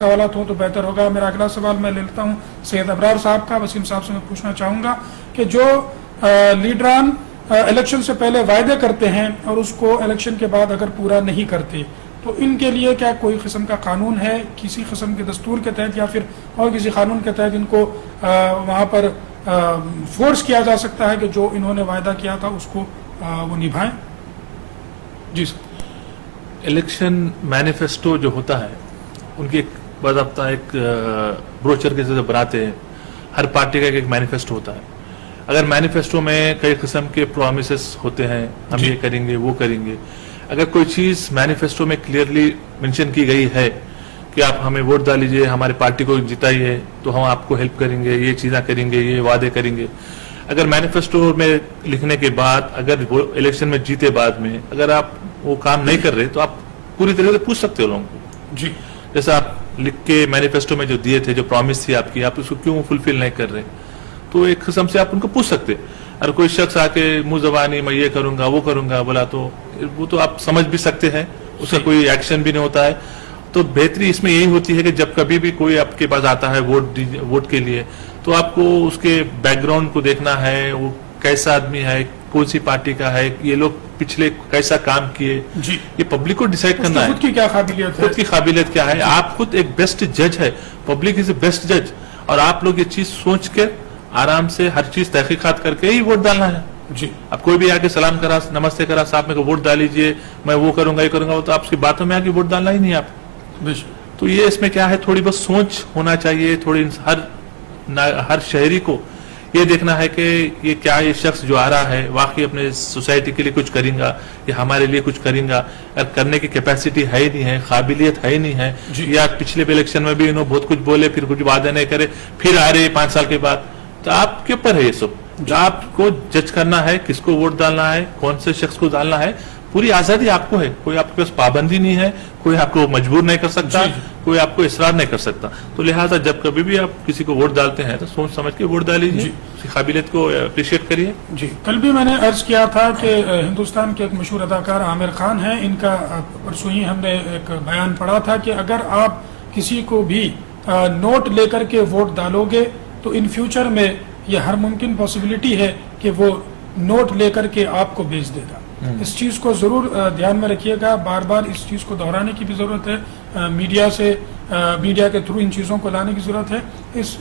سوالات ہوں تو بہتر ہوگا. میرا اگلا سوال میں لے لیتا ہوں سید ابرار صاحب کا. وسیم صاحب سے میں پوچھنا چاہوں گا کہ جو لیڈران الیکشن سے پہلے وعدے کرتے ہیں اور اس کو الیکشن کے بعد اگر پورا نہیں کرتے تو ان کے لیے کیا کوئی قسم کا قانون ہے کسی قسم کے دستور کے تحت یا پھر اور کسی قانون کے تحت ان کو وہاں پر فورس کیا جا سکتا ہے کہ جو انہوں نے وعدہ کیا تھا اس کو وہ نبھائیں؟ جی سر. الیکشن مینیفیسٹو جو ہوتا ہے ان کی ایک باضابطہ ایک بروچر کے ذریعے بناتے ہیں. ہر پارٹی کا ایک مینیفیسٹو ہوتا ہے. اگر مینیفیسٹو میں کئی قسم کے پرومسز ہوتے ہیں ہم یہ کریں گے وہ کریں گے. اگر کوئی چیز مینیفیسٹو میں کلیئرلی مینشن کی گئی ہے کہ آپ ہمیں ووٹ ڈالیجئے ہماری پارٹی کو جتائیے تو ہم آپ کو ہیلپ کریں گے یہ چیزیں کریں گے یہ وعدے کریں گے. اگر مینیفیسٹو میں لکھنے کے بعد اگر وہ الیکشن میں جیتے بعد میں اگر آپ وہ کام نہیں کر رہے تو آپ پوری طریقے سے پوچھ سکتے ہو لوگوں کو. جی جیسا آپ لکھ کے مینیفیسٹو میں جو دیے تھے جو پرومس تھی آپ کی آپ اس کو کیوں فلفل نہیں کر رہے تو ایک قسم سے آپ ان کو پوچھ سکتے. اگر کوئی شخص آ کے منہ زبانی میں یہ کروں گا وہ کروں گا بولا تو وہ تو آپ سمجھ بھی سکتے ہیں اس کا کوئی ایکشن بھی نہیں ہوتا ہے. تو بہتری اس میں یہی ہوتی ہے کہ جب کبھی بھی کوئی آپ کے پاس آتا ہے ووٹ کے لیے تو آپ کو اس کے بیک گراؤنڈ کو دیکھنا ہے وہ کیسا آدمی ہے کون سی پارٹی کا ہے یہ لوگ پچھلے کیسا کام کیے. جی یہ پبلک کو ڈیسائیڈ کرنا ہے خود کی کیا قابلیت ہے خود کی قابلیت کیا ہے. آپ خود ایک بیسٹ جج ہے. پبلک از اے بیسٹ جج اور آپ لوگ یہ چیز سوچ کے آرام سے ہر چیز تحقیقات کر کے ہی ووٹ ڈالنا ہے. جی اب کوئی بھی آ کے سلام کرا نمستے کرا صاحب میں ووٹ ڈالیجئے میں وہ کروں گا یہ کروں گا تو آپ کی باتوں میں آ کے ووٹ ڈالنا ہی نہیں آپ. تو یہ اس میں کیا ہے تھوڑی بہت سوچ ہونا چاہیے. تھوڑی ہر شہری کو یہ دیکھنا ہے کہ یہ کیا یہ شخص جو آ رہا ہے واقعی اپنے سوسائٹی کے لیے کچھ کریں گا یا ہمارے لیے کچھ کریں گا. اگر کرنے کی کیپیسٹی ہے نہیں ہے قابلیت ہے نہیں ہے یا پچھلے الیکشن میں بھی انہوں بہت کچھ بولے پھر کچھ وعدے نہیں کرے پھر آ رہے 5 سال کے بعد تو آپ کے اوپر ہے یہ سب. آپ کو جج کرنا ہے کس کو ووٹ ڈالنا ہے کون سے شخص کو ڈالنا ہے. پوری آزادی آپ کو ہے. کوئی آپ کے پاس پابندی نہیں ہے کوئی آپ کو مجبور نہیں کر سکتا کوئی آپ کو اصرار نہیں کر سکتا. تو لہٰذا جب کبھی بھی آپ کسی کو ووٹ ڈالتے ہیں تو سوچ سمجھ کے ووٹ ڈالیجیے اس کی قابلیت کو اپریشیٹ کریے. جی کل بھی میں نے عرض کیا تھا کہ ہندوستان کے ایک مشہور اداکار عامر خان ہیں ان کا پرسوں ہی ہم نے ایک بیان پڑھا تھا کہ اگر آپ کسی کو بھی نوٹ لے کر کے ووٹ ڈالو گے تو ان فیوچر میں یہ ہر ممکن پاسبلٹی ہے کہ وہ نوٹ لے کر کے آپ کو بیچ دے گا. اس چیز کو ضرور دھیان میں رکھیے گا. بار بار اس چیز کو دہرانے کی بھی ضرورت ہے. میڈیا کے تھرو ان چیزوں کو لانے کی ضرورت ہے. اس